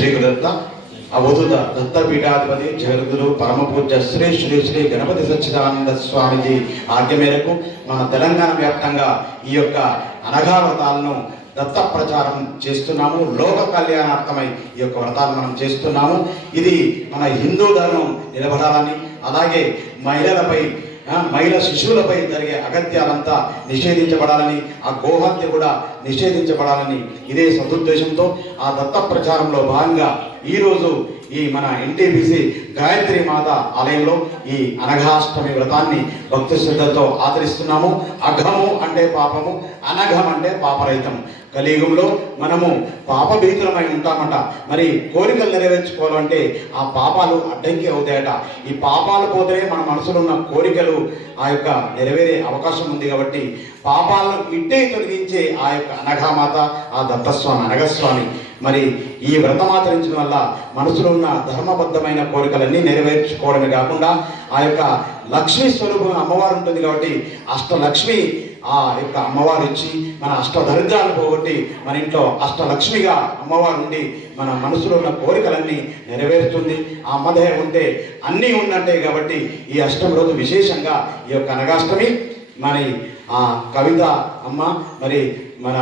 శ్రీ అవధుత దత్తపీఠాధిపతి జగద్గురు పరమ పూజ్య శ్రీ శ్రీ శ్రీ గణపతి సచ్చిదానంద స్వామిజీ ఆజ్ఞ మేరకు మన తెలంగాణ వ్యాప్తంగా ఈ యొక్క అనఘావ్రతాలను దత్త ప్రచారం చేస్తున్నాము. లోక కళ్యాణార్థమై ఈ యొక్క వ్రతాలు మనం చేస్తున్నాము. ఇది మన హిందూ ధర్మం నిలబడాలని అలాగే మహిళలపై మహిళ శిశువులపై జరిగే అగత్యాలంతా నిషేధించబడాలని ఆ గోహత్య కూడా నిషేధించబడాలని ఇదే సదుద్దేశంతో ఆ దత్త ప్రచారంలో భాగంగా ఈరోజు ఈ మన ఎన్టీపీసీ గాయత్రి మాత ఆలయంలో ఈ అనఘాష్టమి వ్రతాన్ని భక్తి శ్రద్ధతో ఆచరిస్తున్నాము. అఘము అంటే పాపము అనఘం అంటే పాపరహితం కలియుగంలో మనము పాపభీతులమై ఉంటామట. మరి కోరికలు నెరవేర్చుకోవాలంటే ఆ పాపాలు అడ్డంకి అవుతాయట. ఈ పాపాలు పోతేనే మన మనసులో ఉన్న కోరికలు ఆ యొక్క నెరవేరే అవకాశం ఉంది కాబట్టి పాపాలను ఇట్టే తొలగించే ఆ యొక్క అనఘామాత ఆ దత్తస్వామి అనగస్వామి. మరి ఈ వ్రతం ఆచరించడం వల్ల మనసులో ఉన్న ధర్మబద్ధమైన కోరికలన్నీ నెరవేర్చుకోవడమే కాకుండా ఆ యొక్క లక్ష్మీ స్వరూపం అమ్మవారు ఉంటుంది కాబట్టి అష్టలక్ష్మి ఆ యొక్క అమ్మవారు ఇచ్చి మన అష్ట దరిద్రాలు పోగొట్టి మన ఇంట్లో అష్టలక్ష్మిగా అమ్మవారు ఉండి మన మనసులో ఉన్న కోరికలన్నీ నెరవేరుతుంది. ఆ అమ్మదే ఉంటే అన్నీ ఉన్నట్టే కాబట్టి ఈ అష్టమి రోజు విశేషంగా ఈ యొక్క అనగాష్టమి. మరి ఆ కవిత అమ్మ మరి మన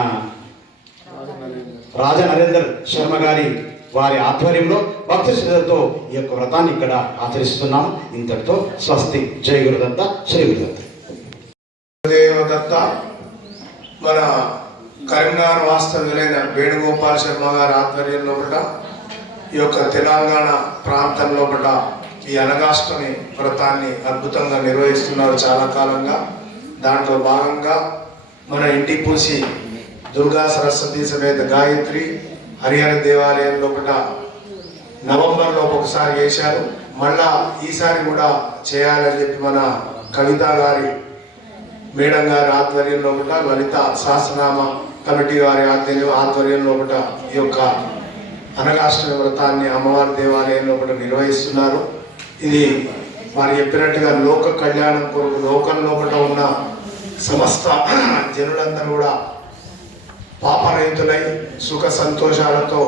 రాజ నరేందర్ శర్మ గారి వారి ఆధ్వర్యంలో భక్తి శ్రద్ధతో ఈ యొక్క వ్రతాన్ని ఇక్కడ ఆచరిస్తున్నాము. ఇంతటితో స్వస్తి. జయ గురుదత్త శ్రీ గురుదత్త. దేవదత్త మన కరీంనగర్ వాస్తవ్యులైన వేణుగోపాల్ శర్మ గారి ఆధ్వర్యంలో కూడా ఈ యొక్క తెలంగాణ ప్రాంతంలో కూడా ఈ అనగాష్టమి వ్రతాన్ని అద్భుతంగా నిర్వహిస్తున్నారు చాలా కాలంగా. దాంట్లో భాగంగా మన ఇంటి పూసి దుర్గా సరస్వతి సమేత గాయత్రి హరిహర దేవాలయంలో కూడా నవంబర్లో ఒకసారి చేశారు మళ్ళా ఈసారి కూడా చేయాలని చెప్పి మన కవిత గారి మేడం గారి ఆధ్వర్యంలో కూడా లలిత సహస్రనామ కమిటీ వారి ఆధ్వర్యం ఆధ్వర్యంలో కూడా ఈ యొక్క అనగాష్టమి వ్రతాన్ని అమ్మవారి దేవాలయంలో కూడా నిర్వహిస్తున్నారు. ఇది వారు చెప్పినట్టుగా లోక కళ్యాణం కొరకు లోకంలో కూడా ఉన్న సమస్త జనులందరూ కూడా పాపరహితులై సుఖ సంతోషాలతో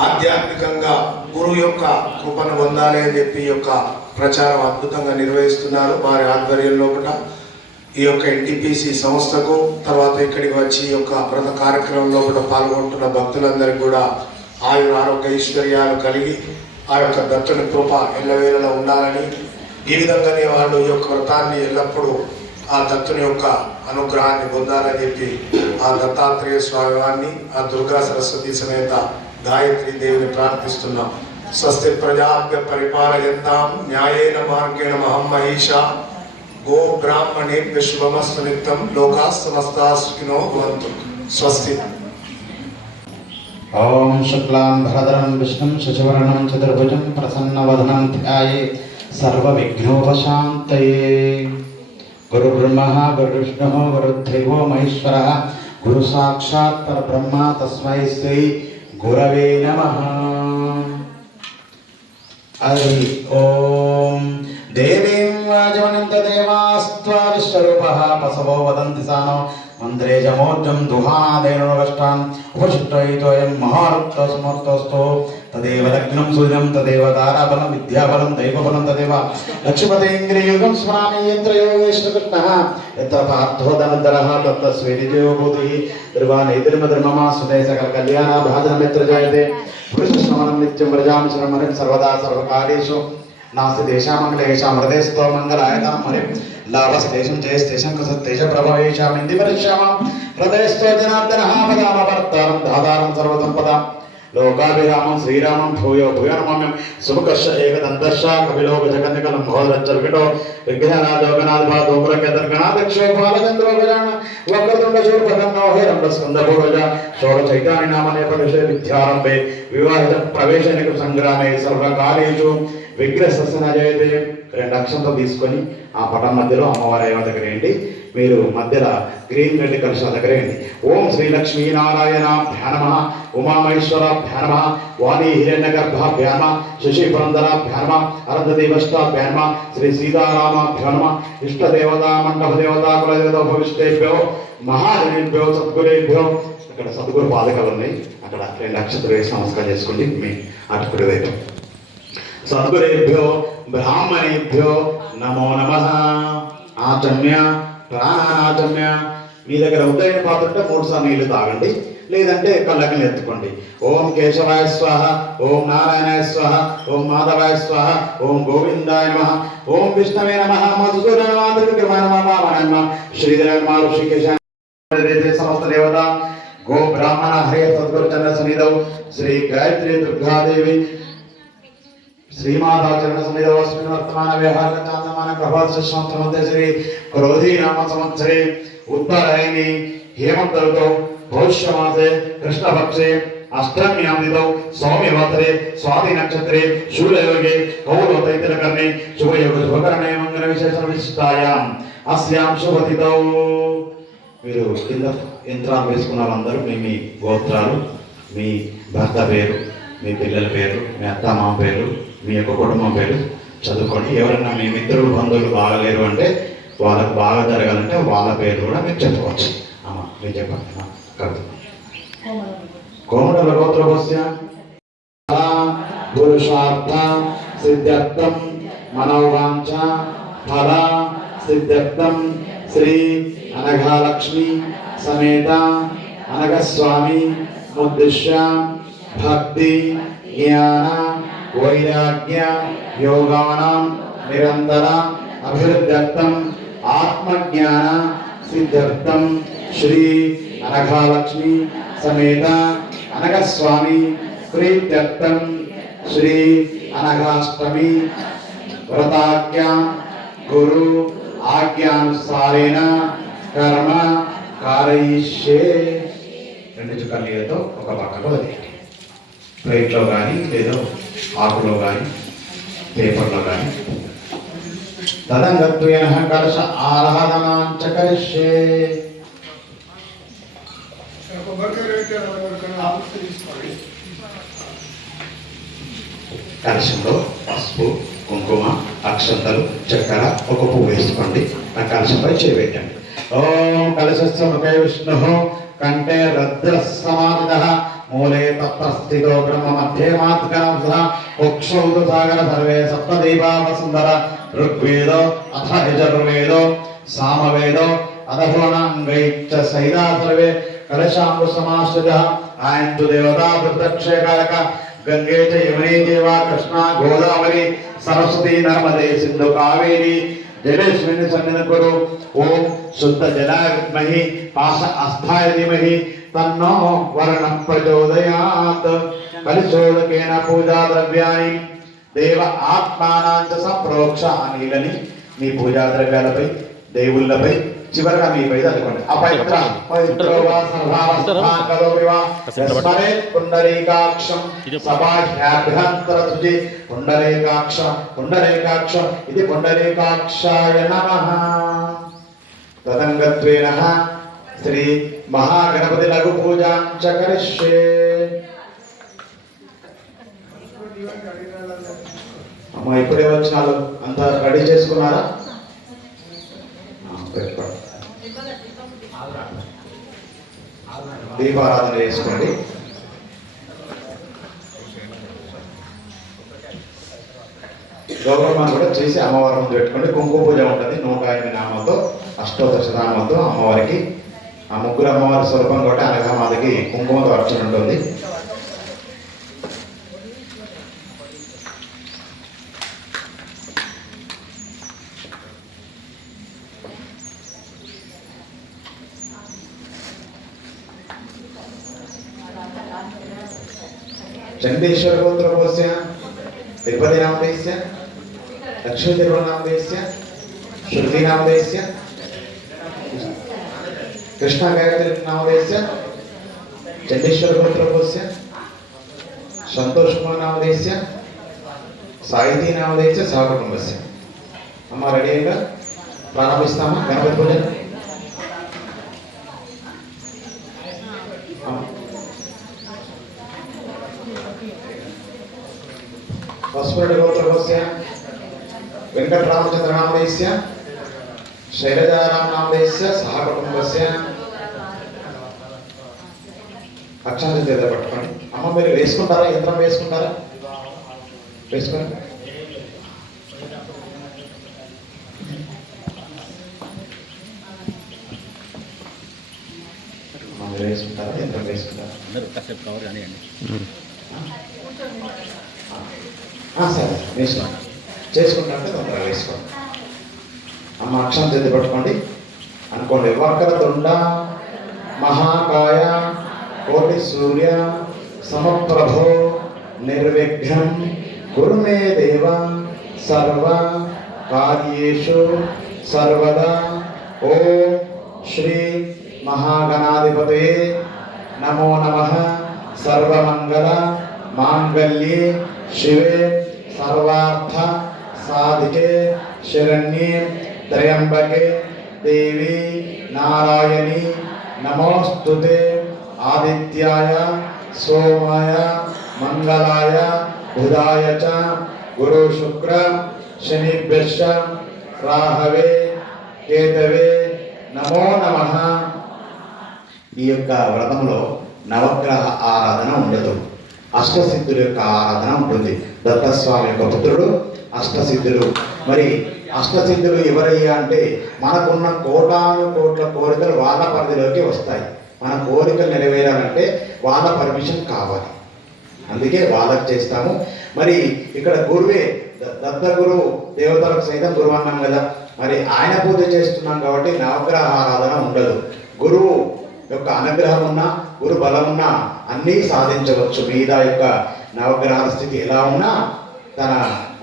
ఆధ్యాత్మికంగా గురువు యొక్క కృపను పొందాలి అని చెప్పి ఈ యొక్క ప్రచారం అద్భుతంగా నిర్వహిస్తున్నారు వారి ఆధ్వర్యంలో కూడా ఈ యొక్క ఎన్టీపీసీ సంస్థకు తర్వాత ఇక్కడికి వచ్చి ఈ యొక్క వ్రత కార్యక్రమంలో కూడా పాల్గొంటున్న భక్తులందరికీ కూడా ఆయుర ఆరోగ్య ఐశ్వర్యాలు కలిగి ఆ యొక్క దత్తుని కృప ఎల్లవేళలో ఉండాలని ఈ విధంగానే వాళ్ళు ఈ యొక్క వ్రతాన్ని ఎల్లప్పుడూ ఆ దత్తుని యొక్క అనుగ్రహాన్ని పొందాలని చెప్పి ఆ దత్తాత్రేయ స్వామి వారిని ఆ దుర్గా సరస్వతి సమేత గాయత్రి దేవిని ప్రార్థిస్తున్నాం. స్వస్తి ప్రజాభ్య పరిపాలయంతాం న్యాయేన మార్గేణ మహం మహిష గో బ్రాహ్మణేభ్య శుభమస్తు నిత్యం లోకా సమస్తా సుఖినో భవంతు. స్వస్తి. ఓం శుక్లాం భరధరం విష్ణుం శశివర్ణం చతుర్భుజం ప్రసన్నవదనం ధ్యాయే. సర్వ విఘ్నోపశాంతయే గురుబ్రహ్మ గురువిష్ణు గురుదేవో మహేశ్వర గురు సాక్షాత్ పరబ్రహ్మ తస్మై శ్రీ గురవే నమ హరి ఓం దేవీం వాజమనంత దేవాస్త్వా విశ్వరూప పసవో వదంతి సానో మంత్రే జమోర్జం దుహానాదేనోగష్టాన్ ఉపశుద్ధయితోయం మహారుక్తో సమర్థోస్తో. తదేవ లగ్నం సూర్యం తదేవ తారాబలం విద్యాబలం దైవబలం తదేవ లక్ష్మీపతేంద్రియయుగం స్వామి యంత్రయోగేశ్వరకృష్ణ. యత్ర పార్థోదనంతరः తత్ర స్వేదిజయో భూతిः ధ్రువానేతిర్మధర్మమా సుదే సకల కళ్యాణ భాజనమిత్ర పురుష శ్రవణం నిత్యం వ్రజామి శ్రమణం సర్వదా సర్వకార్యేషు నాస్తి దేశామంగళేషాం హృదయస్థో మంగళాయతాం హరి। లాభస్తేషం జయస్తేషం కసత్తేష ప్రభవేషామింది పరిశ్రమాం। హృదయస్థో జనార్దనః పదామవర్తారం దాదారం సర్వసంపదాం లోకాభిరామం శ్రీరామం భూయో భూయో నమామ్యం సుముఖర్ష ఏకదంతర్ష కపిలో గజకన్యకలం మహోదరచ్చర్కటో విఘ్నరాజోగనాథోపురకేతర్గణాదక్షో బాలచంద్రో గజాన వక్రతుండ శూర్పకర్ణో హేరంబ స్కందపూర్వజ షోడ చైతాని నామనే ప్రవేశ విద్యారంభే విగ్రహ సస్యన రెండు అక్షంతో తీసుకొని ఆ పటం మధ్యలో అమ్మవారి అయ్యవ దగ్గర ఏంటి మీరు మధ్యలో గ్రీన్ రెడ్ కలుష దగ్గర ఏంటి ఓం శ్రీలక్ష్మీ నారాయణ ధ్యానమ ఉమామహేశ్వర ధ్యానమ వాణి హిరణ్య గర్భ ధ్యానమ శశి పురంధర ధ్యానమ అనంతదేవష్టాభ్యా ధ్యానమ శ్రీ సీతారామాభ్యా ఇష్ట ఇష్టదేవతా మండప దేవతా కులదేవత భవిష్యేభ్యో మహాజనేభ్యో సద్గురేభ్యో. అక్కడ సద్గురు పాదకాలు ఉన్నాయి. అక్కడ రెండు నక్షత్రం వేసి నమస్కారం చేసుకోండి. మీ అటుకుడి వైపు సద్గురేభ్యో బ్రాహ్మణేభ్యో నమో నమ. ఆచమ్య ప్రాణానాచమ్య. మీ దగ్గర ఉదయం పాత్రంటే మూడు సార్లు నీళ్ళు తాగండి. లేదంటే కళ్ళకి ఎత్తుకోండి. ఓం కేశవాయ స్వాహ ఓం నారాయణాయ స్వాహ ఓం మాధవాయ స్వాహ ఓం గోవిందాయ నమ. ఓం విష్ణవే నమ. మధుసూదన మాతృకృమాయ శ్రీధర ఋషికేశ సమస్త దేవత. గో బ్రాహ్మణ హరే సద్గురు చంద్ర సన్నిధౌ. శ్రీ గాయత్రి దుర్గాదేవి. శ్రీమాతాచరణ సన్నిధవస్మిన్ వర్తమాన వ్యవహార చాందమాన ప్రభాత సంవత్సరమంతే క్రోధీ నామ సంవత్సరే ఉత్తరాయణి హేమంత ఋతౌ పౌష్యమాసే కృష్ణపక్షే అష్టమ్యామిదౌ సౌమ్యవాతరే స్వాతి నక్షత్రే శూలయోగే కౌరవతైతిరకర్ణే శుభయోగ శుభకరణే మంగళ విశేష విశిష్టాయాం. అస్యాం శుభతిథౌ. మీరు కింద యంత్రాలు వేసుకున్న వాళ్ళందరూ మీ మీ గోత్రాలు మీ భర్త పేరు మీ పిల్లల పేరు మీ అత్త మామ పేరు మీ యొక్క కుటుంబం పేరు చదువుకోండి. ఎవరైనా మీ మిత్రులు బంధువులు బాగలేరు అంటే వాళ్ళకు బాగా జరగాలంటే వాళ్ళ పేరు కూడా మీరు చెప్పుకోవచ్చు. అమ్మా మీరు చెప్పండి అమ్మా. కవిత. కోమడల గోత్రభస్య. పురుషార్థ సిద్ధార్థం మనోవాంఛ ఫల సిద్ధార్థం శ్రీ అనఘాలక్ష్మి సమేత అనఘస్వామి ఉద్దిశ్య భక్తి జ్ఞాన వైరాగ్య యోగానం నిరంతర అభివృద్ధర్థం ఆత్మజ్ఞాన సిద్ధ్యర్థం శ్రీ అనఘాలక్ష్మి సమేత అనఘస్వామి ప్రీత్యర్థం శ్రీ అనఘాష్టమి వ్రతాజ్ఞ గురు ఆజ్ఞానుసారేణ కర్మ కారయిష్యే. రెండు చుక్కలతో ఒక పక్కలో వదిలేయండి ప్లేట్లో కానీ లేదో ఆకులో కానీ పేపర్లో కానీ తదంగత్వేన కలశ ఆరాధనాంచ కరిష్యే. కలశంలో పసుపు కుంకుమ అక్షంతలు చక్కెర ఒక పువ్వు వేసుకోండి. ఆ కలశంపై చేపెట్టండి. ఓం కలశస్య ముఖే విష్ణు కంఠే రద్ర సమాధిత మూలే తత్రస్థితో బ్రహ్మ మధ్యే మాత్కన కుక్షౌదు సాగర సర్వే సప్తదీపావ సుందర ఋగ్వేదో అథ యజుర్వేదో సామవేదో అధభువనాంగైశ్చ సైదా సర్వే కలశాంబు సమాశ్రిత ఆయంతు దేవతా ప్రత్యక్షకారక గంగే చ యమునే దేవా కృష్ణ గోదావరి సరస్వతి నర్మదే సింధు కావేరి. జలేస్మిని సన్నిధి కురు ఓం శుద్ధ జలా విద్మహి పాశ అస్థాయ ధీమహి తన్నో వర్ణం ప్రచోదయాత్ కలిశోదకేన పూజా ద్రవ్యాన్ని దేవ ఆత్మానాంచ సంప్రోక్ష నీలని మీ పూజా ద్రవ్యాలపై దేవుళ్ళపై చివరగా మీపై చదువుకోండి. అపవిత్ర పవిత్రో వా సర్వావస్థాన్ కరోమి వా. యస్మరేత్ పుండరీకాక్షం సభాభ్యంతర తుజి పుండరీకాక్ష పుండరీకాక్ష ఇది పుండరీకాక్షాయ నమః. తదంగత్వేన శ్రీ మహాగణపతి లఘు పూజాం చ కరిష్యే. అమ్మ ఇప్పుడే వచ్చినారు అంతా రెడీ చేసుకున్నారా ఆ, పెట్టుకోండి దీపారాధన చేసుకోండి. గౌరవాన్ని కూడా చేసి అమ్మవారి ముందు పెట్టుకోండి. కుంకుమ పూజ ఉంటుంది నూట ఎనిమిది నామంతో అష్టోదశ నామంతో అమ్మవారికి. ఆ ముగ్గురు అమ్మవారి స్వరూపం కూడా అనఘమాతకి కుంకుమతో అర్చన ఉంటుంది. सिद्धेश्वर गोत्र कोस्य तिरुपति नामदेयस्य लक्ष्मी तिरुवनामदेयस्य श्रुति नाम नामदेयस्य कृष्णा गायत्री नाम नामदेयस्य चंडेश्वर गोत्र कोस्य संतोष कुमार नामदेयस्य नाम नामदेयस्य सहकुटुंबस्य हम रेडी प्रारंभिस्ता गणपति बोलेगा వస్ఫురటి గోత్రవస్య వెంకటరామచంద్రనామదేశ్య శైలజారామనామదేశ్య సహ కుటుంబస్య అక్షాంత చేత పట్టుకోండి. అమ్మ మీరు వేసుకుంటారా? యంత్రం వేసుకుంటారా? వేసుకోండి. వేసుకుంటారా? యంత్రం వేసుకుంటారా? అందరూ కాసేపు కవర్ కానివ్వండి. ఆ, సరే వేసుకోండి. చేసుకుంటే తొందరగా వేసుకోండి. అమ్మ అక్షరం చేతి పట్టుకోండి. అనుకోండి వక్ర తుండ మహాకాయ కోటి సూర్య సమప్రభో నిర్విఘ్నం గురుమే దేవ సర్వ కార్యేషు సర్వదా. ఓం శ్రీ మహాగణాధిపతే నమో నమ. సర్వమంగళ మాంగళ్యే శివే సర్వార్థ సాధికే శరణ్యే త్రయంబకే దేవి నారాయణి నమోస్తుతే ఆదిత్యాయ సోమాయ మంగళాయ బుధాయ చ గురు శుక్ర శనిభ్యశ్చ రాహవే కేతవే నమో నమ ఈ యొక్క వ్రతంలో నవగ్రహ ఆరాధన ఉండదు. అష్టసిద్ధుల యొక్క ఆరాధన ఉంటుంది. దత్తస్వామి యొక్క పుత్రుడు అష్టసిద్ధులు మరి అష్టసిద్ధులు ఎవరయ్యా అంటే మనకున్న కోటాను కోట్ల కోరికలు వాళ్ళ పరిధిలోకి వస్తాయి. మన కోరికలు నెరవేరాలంటే వాళ్ళ పర్మిషన్ కావాలి. అందుకే వాళ్ళకి చేస్తాము. మరి ఇక్కడ గురువే ద- దత్త గురువు దేవతలకు సైతం గురువు అన్నాం కదా. మరి ఆయన పూజ చేస్తున్నాం కాబట్టి నవగ్రహ ఆరాధన ఉండదు. గురువు యొక్క అనుగ్రహం ఉన్నా గురు బలం ఉన్నా అన్నీ సాధించవచ్చు. మీద యొక్క నవగ్రహాల స్థితి ఎలా ఉన్నా తన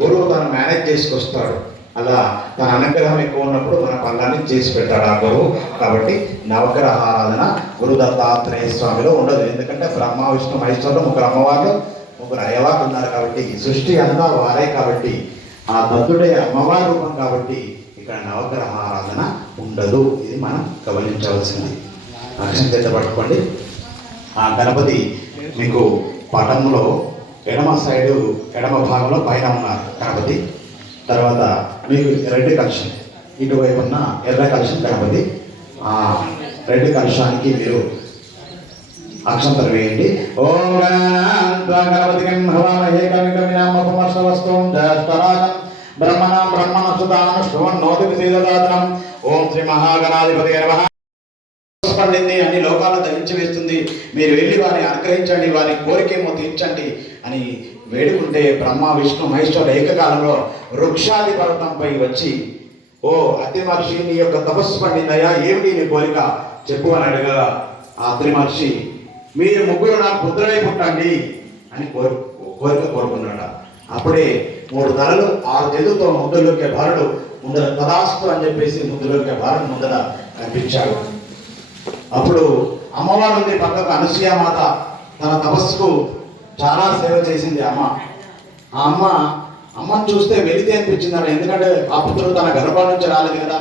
గురువు తను మేనేజ్ చేసుకొస్తాడు. అలా తన అనుగ్రహం ఎక్కువ ఉన్నప్పుడు మన పనులన్నీ చేసి పెట్టాడు ఆ గురువు. కాబట్టి నవగ్రహ ఆరాధన గురు దత్తాత్రేయ స్వామిలో ఉండదు. ఎందుకంటే బ్రహ్మ విష్ణు మహేశ్వరులు ముగ్గురు అమ్మవార్లు ముగ్గురు అయ్యవారు ఉన్నారు కాబట్టి సృష్టి అంతా వారే కాబట్టి ఆ దత్తుడే అమ్మవారి రూపం కాబట్టి ఇక్కడ నవగ్రహ ఆరాధన ఉండదు. ఇది మనం గమనించవలసింది. అక్షం పట్టుకోండి. ఆ గణపతి మీకు పటంలో ఎడమ సైడు ఎడమ భాగంలో పైన ఉన్నారు గణపతి. తర్వాత మీకు రెడ్ కలుషం ఇటువైపు ఉన్న ఎర్ర కలుషం గణపతి. ఆ రెడ్ కలుషానికి మీరు అక్షంతలు వేయండి. ఓం గణపతికం భవామహే కవికమినామపమర్షవస్తం జ్యేష్ఠరాజం బ్రహ్మణం బ్రహ్మణసుతానం శృవన్నోతి విశేషదాతనం ఓం శ్రీ మహాగణాధిపతి నమః. స్పందింది అన్ని లోకాలను ధరించి వేస్తుంది మీరు వెళ్ళి వారిని అనుగ్రహించండి వారి కోరికేమో తీర్చండి అని వేడుకుంటే బ్రహ్మ విష్ణు మహేశ్వరు ఏకకాలంలో వృక్షాది పర్వతంపై వచ్చి ఓ అతి మహర్షి నీ యొక్క తపస్సు పండిందయ్యా ఏమిటి నీ కోరిక? చెప్పు అని అడగగా ఆ అత్రి మహర్షి. మీరు ముగ్గురు నాకు పుత్రులై పుట్టండి అని కోరి కోరిక కోరుకున్నాడు. అప్పుడే మూడు తలలు ఆరు తెలుగుతో ముద్దులోకే భారుడు ముందర తదాస్తు అని చెప్పేసి ముద్దులోకే భారుడు ముందర కనిపించాడు. అప్పుడు అమ్మవారు ఉంది పక్కకు అనసూయ మాత తన తపస్సుకు చాలా సేవ చేసింది అమ్మ. ఆ అమ్మ అమ్మని చూస్తే వెళితే అనిపించింది ఎందుకంటే ఆ పుత్రుడు తన గర్భం నుంచి రాలేదు కదా.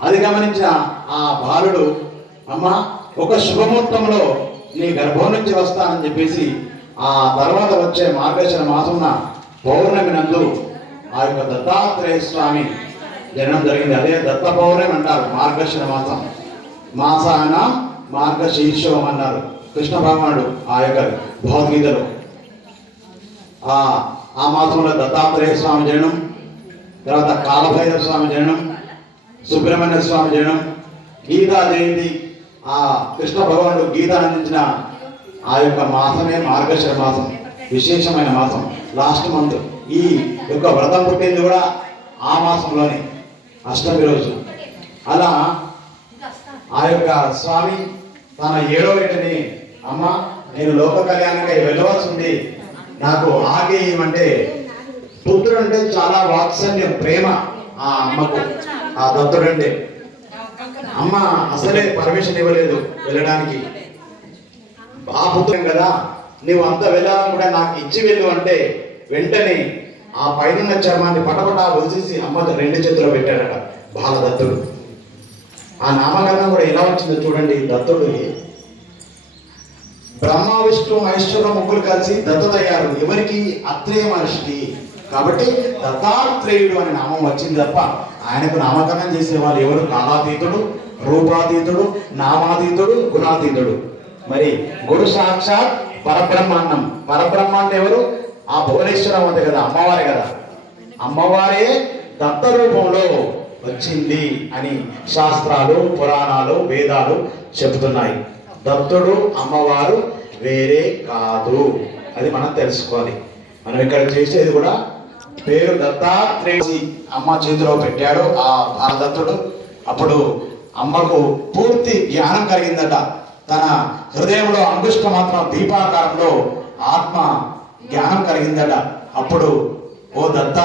అది గమనించిన ఆ బాలుడు అమ్మ ఒక శుభముహూర్తంలో నీ గర్భం నుంచి వస్తానని చెప్పేసి ఆ తర్వాత వచ్చే మార్గశిర మాసంన పౌర్ణమి నందు ఆ యొక్క దత్తాత్రేయ స్వామి జనం జరిగింది. అదే దత్త పౌర్ణమి అంటారు మార్గశిర మాసం. మాసాన మార్గశీర్షం అన్నారు. కృష్ణ భగవానుడు ఆ యొక్క భగవద్గీతలో. ఆ ఆ మాసంలో దత్తాత్రేయ స్వామి జననం తర్వాత కాలభైరవ స్వామి జననం సుబ్రహ్మణ్య స్వామి జననం గీతా జయంతి. ఆ కృష్ణ భగవానుడు గీత అందించిన ఆ యొక్క మాసమే మార్గశిర మాసం విశేషమైన మాసం లాస్ట్ మంత్. ఈ యొక్క వ్రతం పుట్టింది కూడా ఆ మాసంలోనే అష్టమి రోజు. అలా ఆ యొక్క స్వామి తన ఏడో ఏటని అమ్మ నేను లోక కళ్యాణంగా వెళ్ళవలసి ఉంది నాకు ఆగే ఏమంటే పుత్రుడు అంటే చాలా వాత్సల్యం ప్రేమ ఆ అమ్మకు ఆ దత్తుడంటే. అమ్మ అసలే పర్మిషన్ ఇవ్వలేదు వెళ్ళడానికి. ఆ పుత్రం కదా నువ్వు అంత వెళ్ళాలని కూడా నాకు ఇచ్చి వెళ్ళు అంటే వెంటనే ఆ పైన చర్మాన్ని పటపటా వదిలేసి అమ్మ రెండు చేతుల్లో పెట్టాడట బాలదత్తుడు. ఆ నామకరణం కూడా ఎలా వచ్చిందో చూడండి. దత్తుడు బ్రహ్మ విష్ణు ఐశ్వర్య ముగ్గురు కలిసి దత్తతయ్యారు. ఎవరికి? అత్రేయ మహర్షికి. కాబట్టి దత్తాత్రేయుడు అనే నామం వచ్చింది తప్ప ఆయనకు నామకరణం చేసేవాళ్ళు ఎవరు? కాలాతీతుడు రూపాతీతుడు నామాతీతుడు గుణాతీతుడు. మరి గురు సాక్షాత్ పరబ్రహ్మాండం. పరబ్రహ్మాండం ఎవరు? ఆ భువనేశ్వరం ఉంది కదా అమ్మవారే కదా. అమ్మవారే దత్త రూపంలో వచ్చింది అని శాస్త్రాలు పురాణాలు వేదాలు చెబుతున్నాయి. దత్తుడు అమ్మవారు వేరే కాదు. అది మనం తెలుసుకోవాలి. మనం ఇక్కడ చేసేది కూడా పేరు దత్తాత్రేయ అమ్మ చేతిలో పెట్టాడు ఆ ఆ దత్తుడు అప్పుడు అమ్మకు పూర్తి జ్ఞానం కలిగిందట. తన హృదయంలో అంగుష్ట మాత్రం దీపాకారంలో ఆత్మ జ్ఞానం కలిగిందట. అప్పుడు ఓ దత్త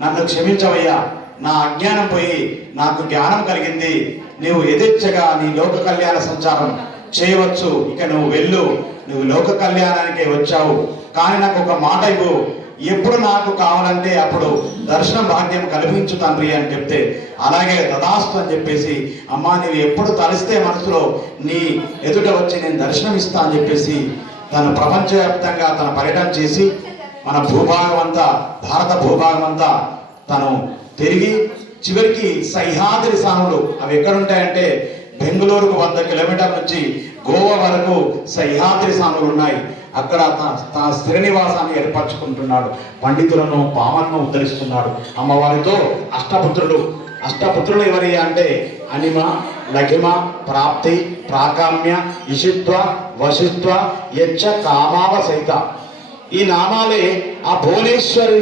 నన్ను క్షమించవయ్యా. నా అజ్ఞానం పోయి నాకు జ్ఞానం కలిగింది. నువ్వు ఎదిచ్చగా నీ లోక కళ్యాణ సంచారం చేయవచ్చు. ఇక నువ్వు వెళ్ళు. నువ్వు లోక కళ్యాణానికి వచ్చావు. కానీ నాకు ఒక మాట ఇవ్వు. ఎప్పుడు నాకు కావాలంటే అప్పుడు దర్శనం భాగ్యం కల్పించు తండ్రి అని చెప్తే అలాగే తదాస్తు అని చెప్పేసి అమ్మా నువ్వు ఎప్పుడు తలిస్తే మనసులో నీ ఎదుట వచ్చి నేను దర్శనం ఇస్తా అని చెప్పేసి తను ప్రపంచవ్యాప్తంగా తన పర్యటన చేసి మన భూభాగం అంతా భారత భూభాగం అంతా తను తిరిగి చివరికి సహ్యాద్రి సాములు అవి ఎక్కడుంటాయంటే బెంగళూరుకు వంద కిలోమీటర్ల నుంచి గోవా వరకు సహ్యాద్రి సాములు ఉన్నాయి. అక్కడ తన తన స్థిర నివాసాన్ని ఏర్పరచుకుంటున్నాడు. పండితులను పామలను ఉద్ధరిస్తున్నాడు. అమ్మవారితో అష్టపుత్రుడు. అష్టపుత్రులు ఎవరి అంటే అనిమ లఘిమ ప్రాప్తి ప్రాకామ్య ఇషిత్వ వశిత్వ యచ్చ కామావ సైత ఈ నామాలే ఆ భువనేశ్వరి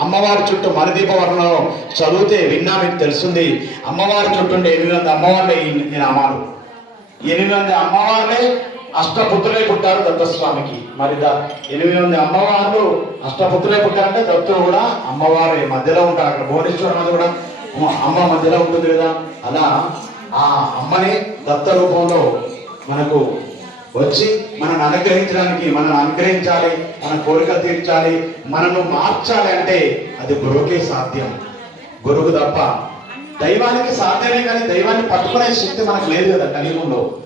అమ్మవారి చుట్టూ మణిదీప వర్ణంలో చదివితే విన్నా మీకు తెలుస్తుంది. అమ్మవారి చుట్టూ ఉండే ఎనిమిది వందల అమ్మవార్లే ఈ ఈ నామాలు ఎనిమిది వందల అమ్మవార్లే అష్టపుత్రులే పుట్టారు దత్తస్వామికి. మరి ఎనిమిది మంది అమ్మవార్లు అష్టపుత్రులే పుట్టారంటే దత్తులు కూడా అమ్మవారి మధ్యలో ఉంటారు. అక్కడ భువనేశ్వరం అది కూడా అమ్మ మధ్యలో ఉంటుంది కదా. అలా ఆ అమ్మని దత్త రూపంలో మనకు వచ్చి మనల్ని అనుగ్రహించడానికి మనల్ని అనుగ్రహించాలి మన కోరికలు తీర్చాలి మనను మార్చాలి అంటే అది గురువుకే సాధ్యం. గురువు తప్ప దైవానికి సాధ్యమే కానీ దైవాన్ని పట్టుకునే శక్తి మనకు లేదు కదా కలియుగంలో.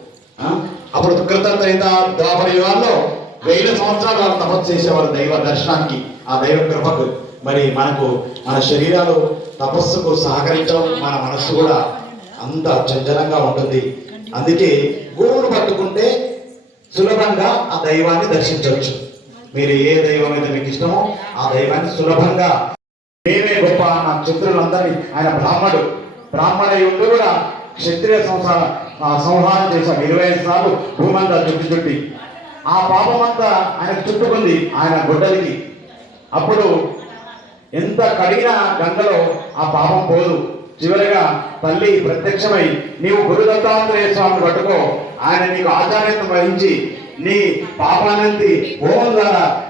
అప్పుడు కృతజ్ఞత ద్వాపర యుగాల్లో వేల సంవత్సరాలు వాళ్ళు తపస్సు చేసేవారు దైవ దర్శనానికి. ఆ దైవ కృపకు మరి మనకు మన శరీరాలు తపస్సుకు సహకరించడం మన మనస్సు కూడా అంత చంచలంగా ఉంటుంది. అందుకే గురువును పట్టుకుంటే సులభంగా ఆ దైవాన్ని దర్శించవచ్చు. మీరు ఏ దైవం అయితే మీకు ఇష్టమో ఆ దైవాన్ని సులభంగా మేమే గొప్ప నా చిత్రులందరినీ ఆయన బ్రాహ్మడు బ్రాహ్మణ యుద్ధు కూడా క్షత్రియ సంసార ఆ సంహారం చేశాడు ఇరవై ఐదు సార్లు భూమంతా చుట్టి చుట్టి. ఆ పాపం అంతా ఆయన చుట్టుకుంది ఆయన గొడ్డలికి. అప్పుడు ఎంత కడిగిన గంగలో ఆ పాపం పోదు. చివరిగా తల్లి ప్రత్యక్షమై నీవు గురు దత్తాత్రేయ స్వామిని పట్టుకో. ఆయన నీకు ఆచార్యత వహించి నీ పాపానంది హోమం ద్వారా